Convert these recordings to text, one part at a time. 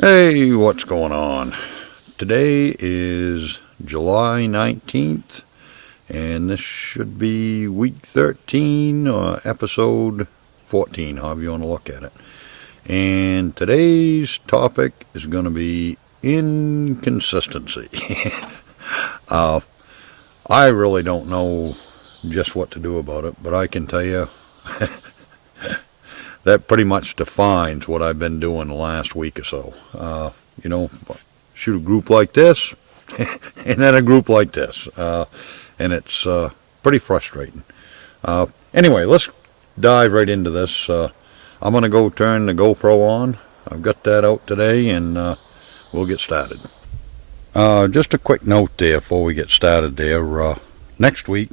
Hey, what's going on? Today is July 19th, and this should be week 13 or episode 14, however you want to look at it. And today's topic is going to be inconsistency. I really don't know just what to do about it, but I can tell you that pretty much defines what I've been doing the last week or so. Shoot a group like this, and then a group like this, and it's pretty frustrating. Anyway, let's dive right into this. I'm going to go turn the GoPro on. I've got that out today, and we'll get started. Just a quick note there before we get started there. Next week,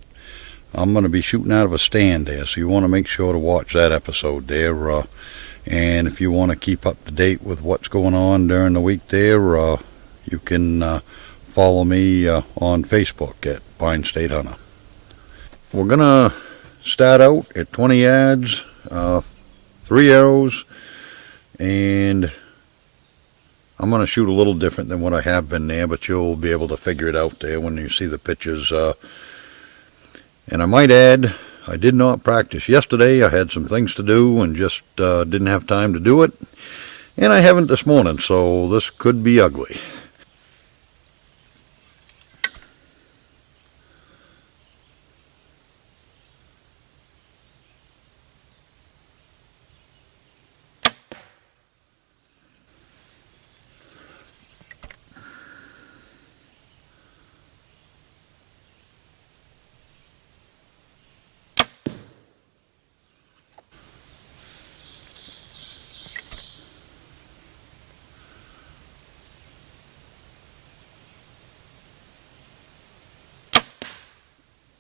I'm going to be shooting out of a stand there, so you want to make sure to watch that episode there. And if you want to keep up to date with what's going on during the week there, you can follow me on Facebook at Pine State Hunter. We're going to start out at 20 yards, 3 arrows, and I'm going to shoot a little different than what I have been there, but you'll be able to figure it out there when you see the pictures. And I might add, I did not practice yesterday. I had some things to do and just didn't have time to do it. And I haven't this morning, so this could be ugly.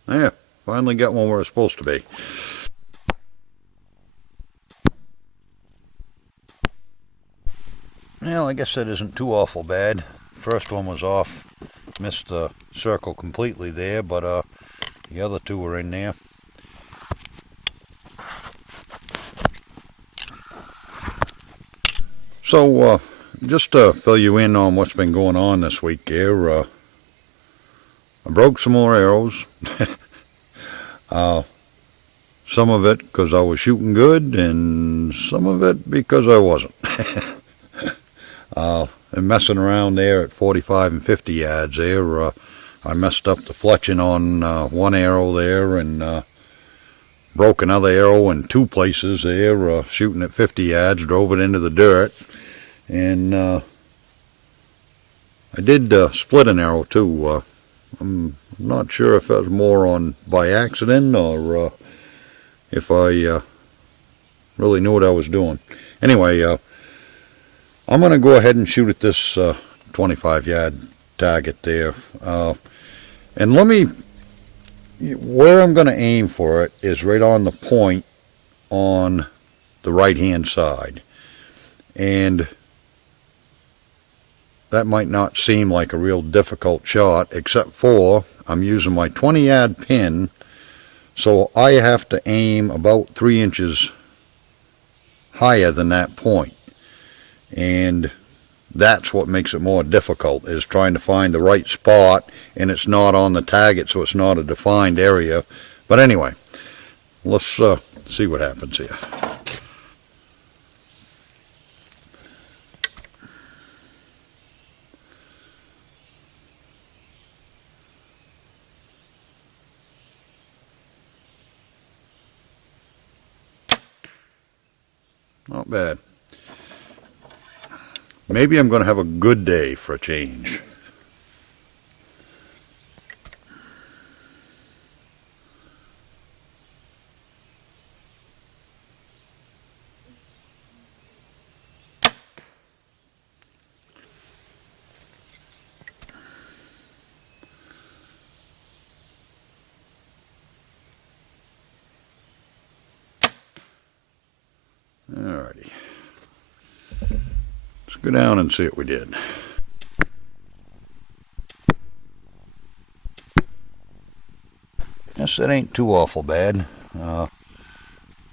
Yeah, finally got one where it's supposed to be. Well, I guess that isn't too awful bad. First one was off, missed the circle completely there, but the other two were in there. So, just to fill you in on what's been going on this week here, I broke some more arrows. Some of it because I was shooting good, and some of it because I wasn't. And messing around there at 45 and 50 yards there, I messed up the fletching on one arrow there, and broke another arrow in two places there, shooting at 50 yards, drove it into the dirt, and I did split an arrow too. I'm not sure if that was more on by accident or if I really knew what I was doing. Anyway, I'm going to go ahead and shoot at this 25-yard target there. And where I'm going to aim for it is right on the point on the right-hand side. And that might not seem like a real difficult shot, except for I'm using my 20-yard pin, so I have to aim about 3 inches higher than that point. And that's what makes it more difficult, is trying to find the right spot, and it's not on the target, so it's not a defined area. But anyway, let's see what happens here. Not bad. Maybe I'm going to have a good day for a change. Alrighty. Let's go down and see what we did. Guess that ain't too awful bad. You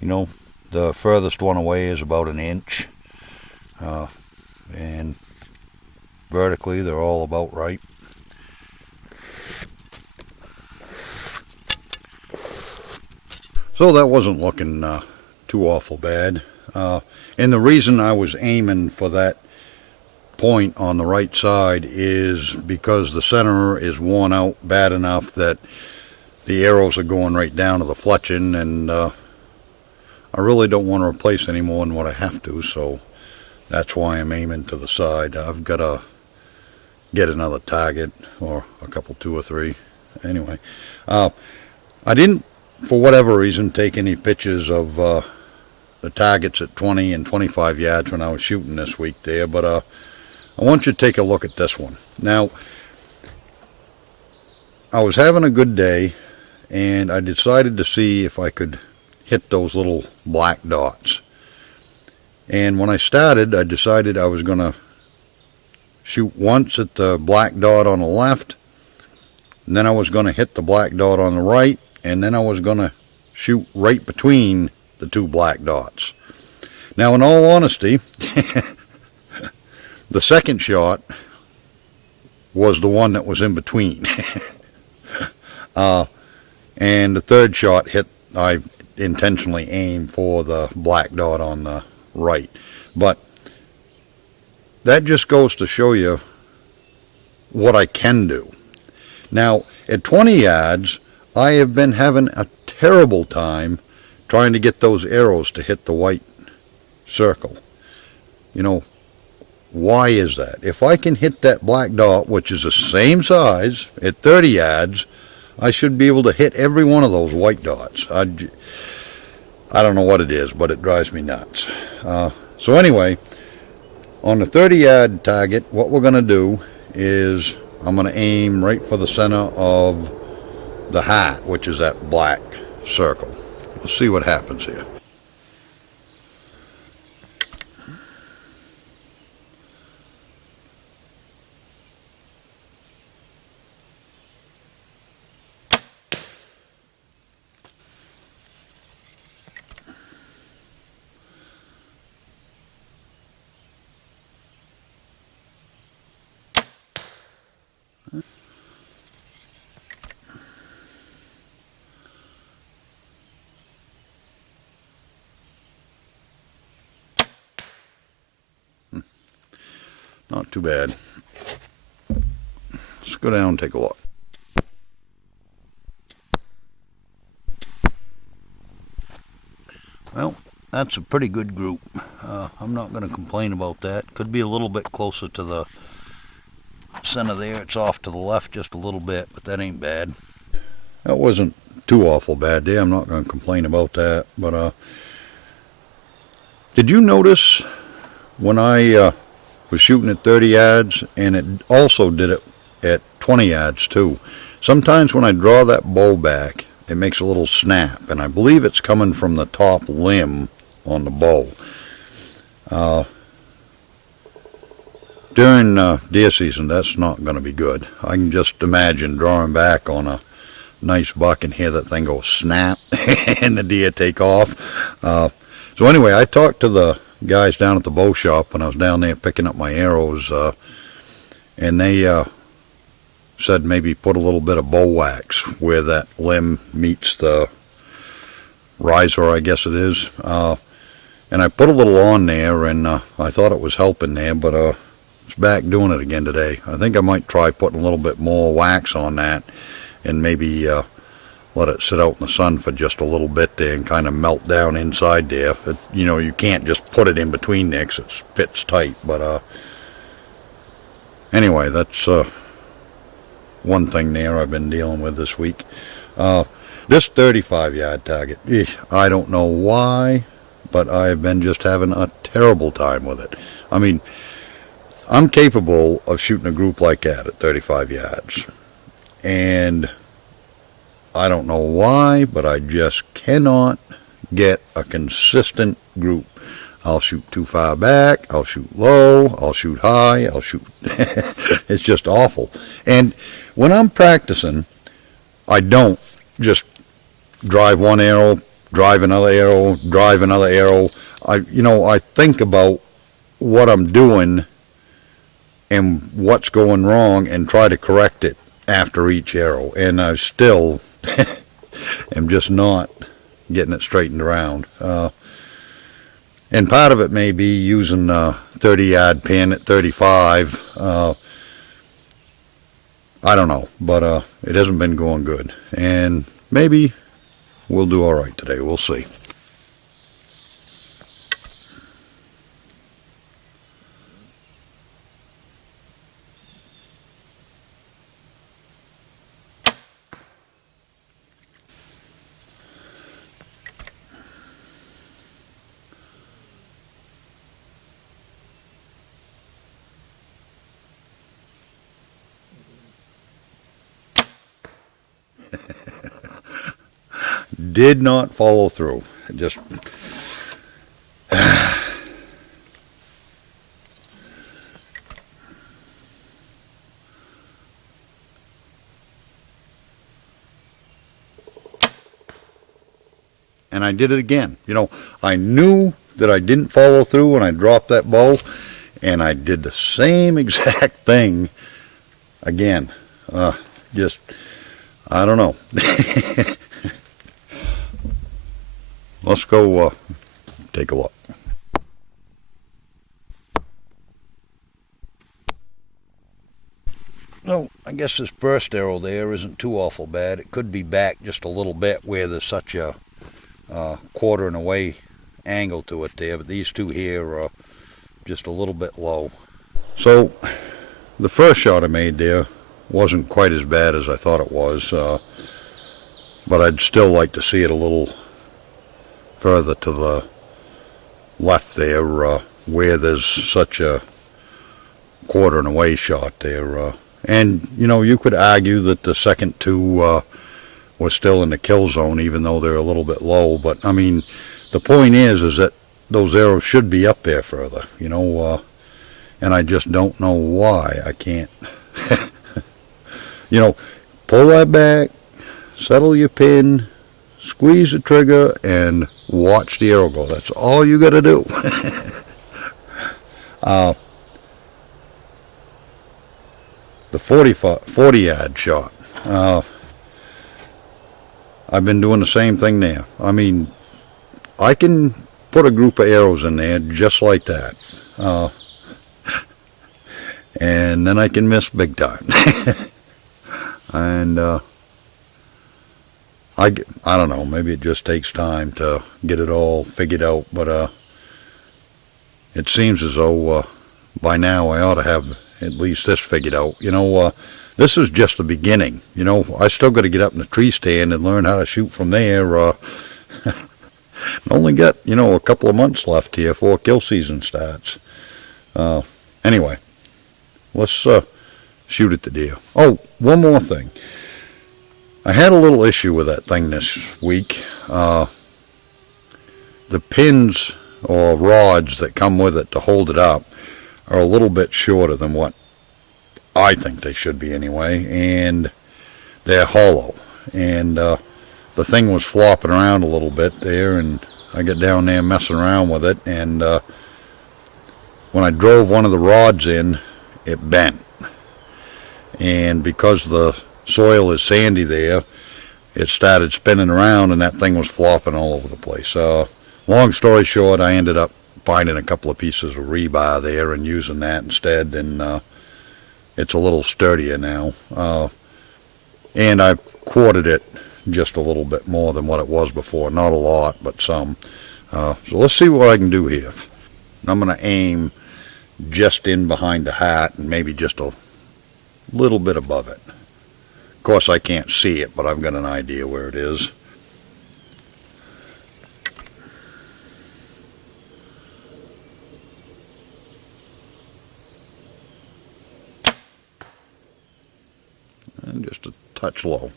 know, the furthest one away is about an inch. And vertically, they're all about right. So that wasn't looking too awful bad. And the reason I was aiming for that point on the right side is because the center is worn out bad enough that the arrows are going right down to the fletching, and I really don't want to replace any more than what I have to, so that's why I'm aiming to the side. I've got to get another target, or a couple, 2 or 3. Anyway, I didn't, for whatever reason, take any pictures of the targets at 20 and 25 yards when I was shooting this week there, but I want you to take a look at this one. Now, I was having a good day, and I decided to see if I could hit those little black dots. And when I started, I decided I was going to shoot once at the black dot on the left, and then I was going to hit the black dot on the right, and then I was going to shoot right between the 2 black dots. Now, in all honesty, the second shot was the one that was in between. And the third shot hit, I intentionally aimed for the black dot on the right. But that just goes to show you what I can do. Now, at 20 yards, I have been having a terrible time trying to get those arrows to hit the white circle. You know, why is that? If I can hit that black dot, which is the same size, at 30 yards, I should be able to hit every one of those white dots. I don't know what it is, but it drives me nuts. So anyway, on the 30-yard target, what we're going to do is I'm going to aim right for the center of the heart, which is that black circle. Let's see what happens here. Not too bad. Let's go down and take a look. Well, that's a pretty good group. I'm not going to complain about that. Could be a little bit closer to the center there. It's off to the left just a little bit, but that ain't bad. That wasn't too awful bad there. I'm not going to complain about that. But did you notice when I was shooting at 30 yards, and it also did it at 20 yards too? Sometimes when I draw that bow back, it makes a little snap, and I believe it's coming from the top limb on the bow. During deer season, that's not going to be good. I can just imagine drawing back on a nice buck and hear that thing go snap and the deer take off. So anyway, I talked to the guys down at the bow shop when I was down there picking up my arrows, and they said maybe put a little bit of bow wax where that limb meets the riser, I guess it is. And I put a little on there, and I thought it was helping there, but it's back doing it again today. I think I might try putting a little bit more wax on that and maybe let it sit out in the sun for just a little bit there and kind of melt down inside there. You know, you can't just put it in between there because it fits tight. But anyway, that's one thing there I've been dealing with this week. This 35-yard target, I don't know why, but I've been just having a terrible time with it. I mean, I'm capable of shooting a group like that at 35 yards. And I don't know why, but I just cannot get a consistent group. I'll shoot too far back, I'll shoot low, I'll shoot high, I'll shoot... It's just awful. And when I'm practicing, I don't just drive one arrow, drive another arrow, drive another arrow. I think about what I'm doing and what's going wrong and try to correct it after each arrow. And I still am just not getting it straightened around. And part of it may be using a 30-yard pin at 35. I don't know, but it hasn't been going good. And maybe we'll do all right today. We'll see. Did not follow through. Just and I did it again. You know, I knew that I didn't follow through when I dropped that bow, and I did the same exact thing again. Just, I don't know. Let's go take a look. No, I guess this first arrow there isn't too awful bad. It could be back just a little bit where there's such a quarter and away angle to it there, but these two here are just a little bit low. So the first shot I made there wasn't quite as bad as I thought it was, but I'd still like to see it a little further to the left there, where there's such a quarter and away shot there. And you know, you could argue that the second two were still in the kill zone, even though they're a little bit low. But I mean, the point is that those arrows should be up there further, you know, and I just don't know why I can't. You know, pull that back, settle your pin, squeeze the trigger, and watch the arrow go. That's all you got to do. The 40-yard shot. I've been doing the same thing there. I mean, I can put a group of arrows in there just like that. And then I can miss big time. And I don't know, maybe it just takes time to get it all figured out, but it seems as though by now I ought to have at least this figured out. You know, this is just the beginning. You know, I still got to get up in the tree stand and learn how to shoot from there. Only got, you know, a couple of months left here before kill season starts. Anyway, let's shoot at the deer. Oh, one more thing. I had a little issue with that thing this week. The pins or rods that come with it to hold it up are a little bit shorter than what I think they should be anyway, and they're hollow. And the thing was flopping around a little bit there, and I got down there messing around with it, and when I drove one of the rods in, it bent. And because the soil is sandy there, it started spinning around, and that thing was flopping all over the place. Long story short, I ended up finding a couple of pieces of rebar there and using that instead, and it's a little sturdier now. And I've quartered it just a little bit more than what it was before. Not a lot, but some. So let's see what I can do here. I'm going to aim just in behind the hat and maybe just a little bit above it. Of course, I can't see it, but I've got an idea where it is. And just a touch low.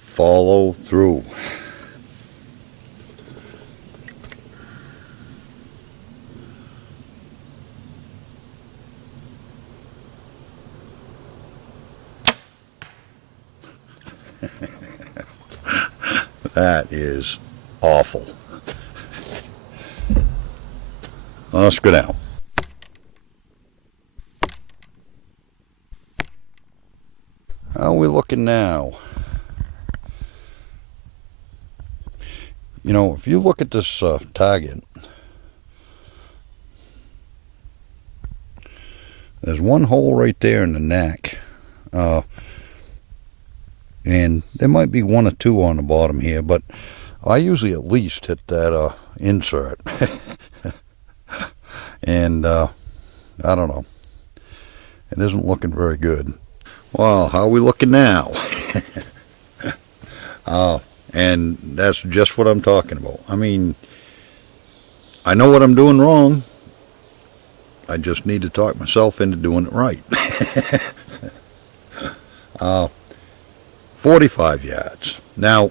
Follow through. That is awful. Let's go down. How are we looking now? You know, if you look at this target, there's one hole right there in the neck. And there might be one or two on the bottom here, but I usually at least hit that insert. And I don't know. It isn't looking very good. Well, how are we looking now? And that's just what I'm talking about. I mean, I know what I'm doing wrong. I just need to talk myself into doing it right. 45 yards. Now,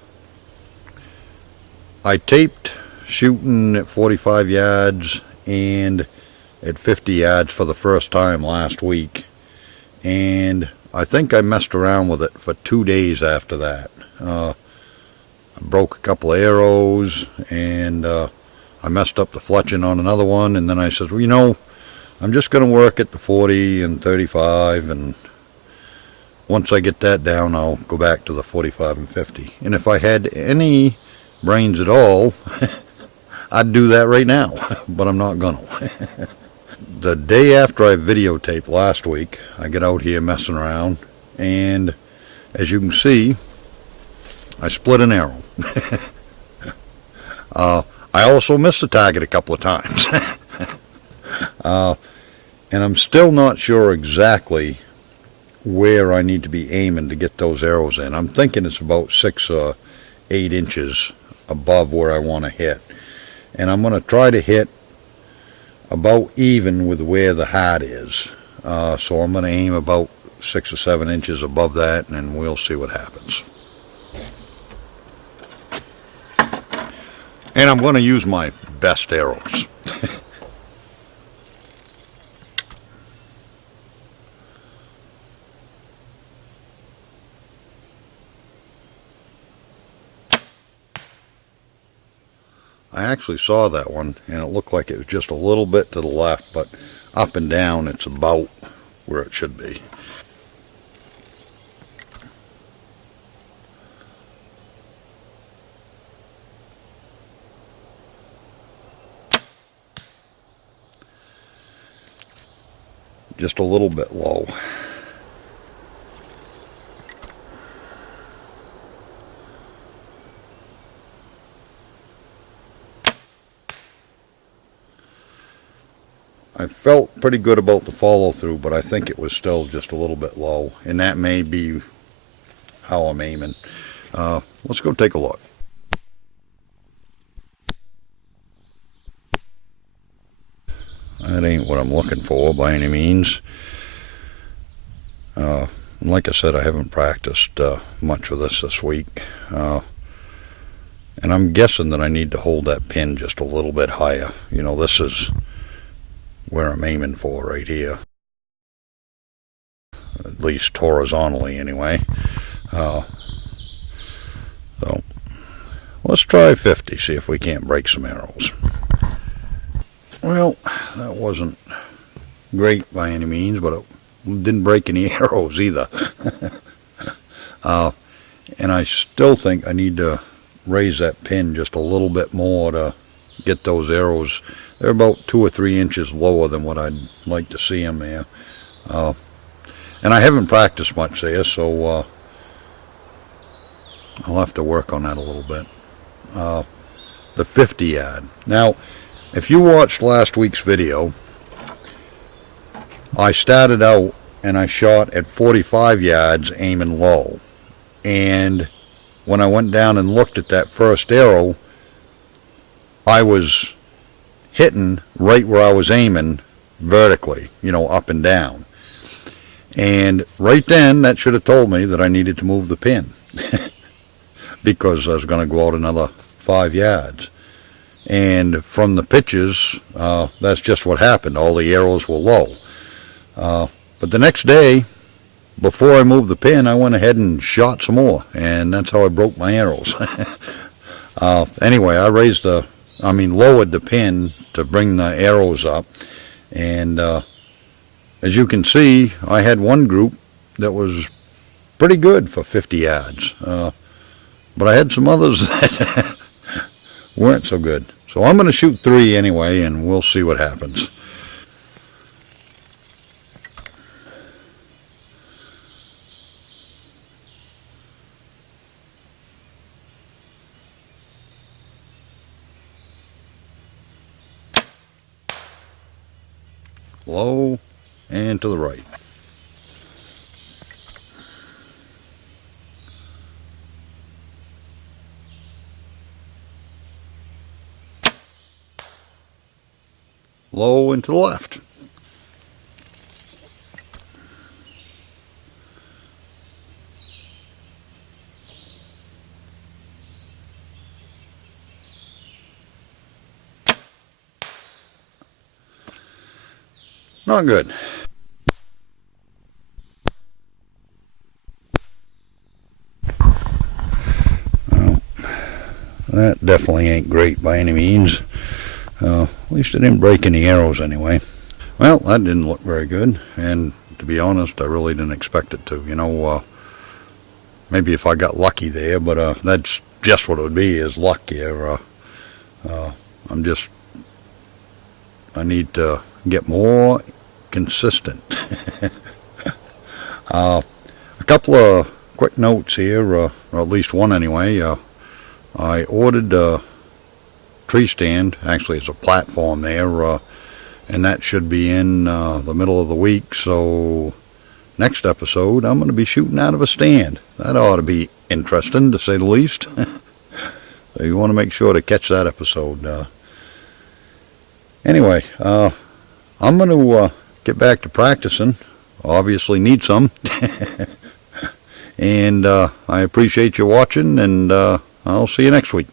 I taped shooting at 45 yards and at 50 yards for the first time last week. And I think I messed around with it for 2 days after that. I broke a couple of arrows, and I messed up the fletching on another one, and then I said, well, you know, I'm just going to work at the 40 and 35, and once I get that down, I'll go back to the 45 and 50. And if I had any brains at all, I'd do that right now, but I'm not going to. The day after I videotaped last week, I get out here messing around, and as you can see, I split an arrow. I also missed the target a couple of times. And I'm still not sure exactly where I need to be aiming to get those arrows in. I'm thinking it's about 6 or 8 inches above where I want to hit. And I'm going to try to hit about even with where the heart is. So I'm going to aim about 6 or 7 inches above that, and we'll see what happens. And I'm going to use my best arrows. I actually saw that one, and it looked like it was just a little bit to the left, but up and down it's about where it should be. Just a little bit low. I felt pretty good about the follow through, but I think it was still just a little bit low, and that may be how I'm aiming. Let's go take a look. That ain't what I'm looking for by any means. And like I said, I haven't practiced much with this week. And I'm guessing that I need to hold that pin just a little bit higher. You know, this is where I'm aiming for right here. At least horizontally anyway. So let's try 50, see if we can't break some arrows. Well, that wasn't great by any means, but it didn't break any arrows either. And I still think I need to raise that pin just a little bit more to get those arrows. They're about 2 or 3 inches lower than what I'd like to see them there. And I haven't practiced much there, so I'll have to work on that a little bit. The 50 yard. Now, if you watched last week's video, I started out and I shot at 45 yards aiming low. And when I went down and looked at that first arrow, I was hitting right where I was aiming vertically, you know, up and down. And right then, that should have told me that I needed to move the pin because I was going to go out another 5 yards. And from the pitches, that's just what happened. All the arrows were low. But the next day, before I moved the pin, I went ahead and shot some more, and that's how I broke my arrows. Anyway, I lowered the pin to bring the arrows up, and as you can see, I had one group that was pretty good for 50 yards, but I had some others that weren't so good. So I'm going to shoot 3 anyway, and we'll see what happens. Low and to the right. Low and to the left. Not good. Well, that definitely ain't great by any means. At least it didn't break any arrows anyway. Well, that didn't look very good, and to be honest, I really didn't expect it to. Maybe if I got lucky there, but that's just what it would be, is luck here. I need to get more consistent. A couple of quick notes here, or at least one anyway. I ordered a tree stand. Actually, it's a platform there, and that should be in the middle of the week. So next episode, I'm going to be shooting out of a stand. That ought to be interesting, to say the least. So you want to make sure to catch that episode. Anyway, I'm going to get back to practicing. Obviously need some. And I appreciate you watching, and I'll see you next week.